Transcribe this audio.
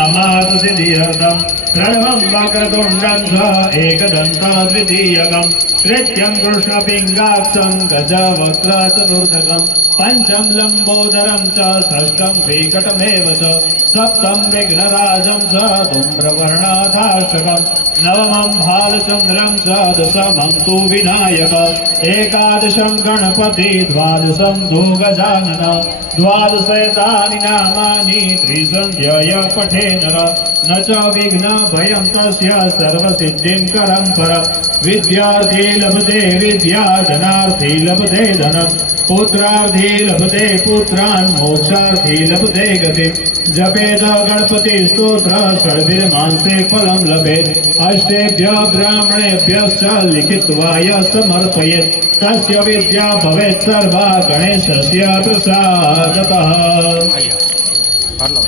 कामातुसि धियर्थम् प्रणवं वक्रतुण्डं च एकदन्त द्वितीयकम् कृत्यं कृष्णपिङ्गाक्षं गजवक्त्र चतुर्थकम् पञ्चम लम्बोदरं च षष्ठं विकटमेव च सप्तं विघ्नराजं च धूम्रवर्णाथाष्टकम् नवमं भालचन्द्रं च दशमं तु विनायक एकादशं गणपति द्वादशं तु गजानन द्वादशेतानि नामानि त्रिसन्ध्यय पठे नर न च विघ्नभयं तस्य सर्वसिद्धिं करं पर विद्यार्थी लभते विद्या धनार्थी लभते धनम् पुत्रार्थी लभते पुत्रान् मोक्षार्थी लभते गतिम् जपेत गणपति स्तोत्र षड्भिर्मांसे फलं लभेत् अष्टेभ्य ब्राह्मणेभ्यश्च लिखित्वा यः समर्पयेत् तस्य विद्या भवेत् सर्वा गणेशस्य प्रसादतः હાલો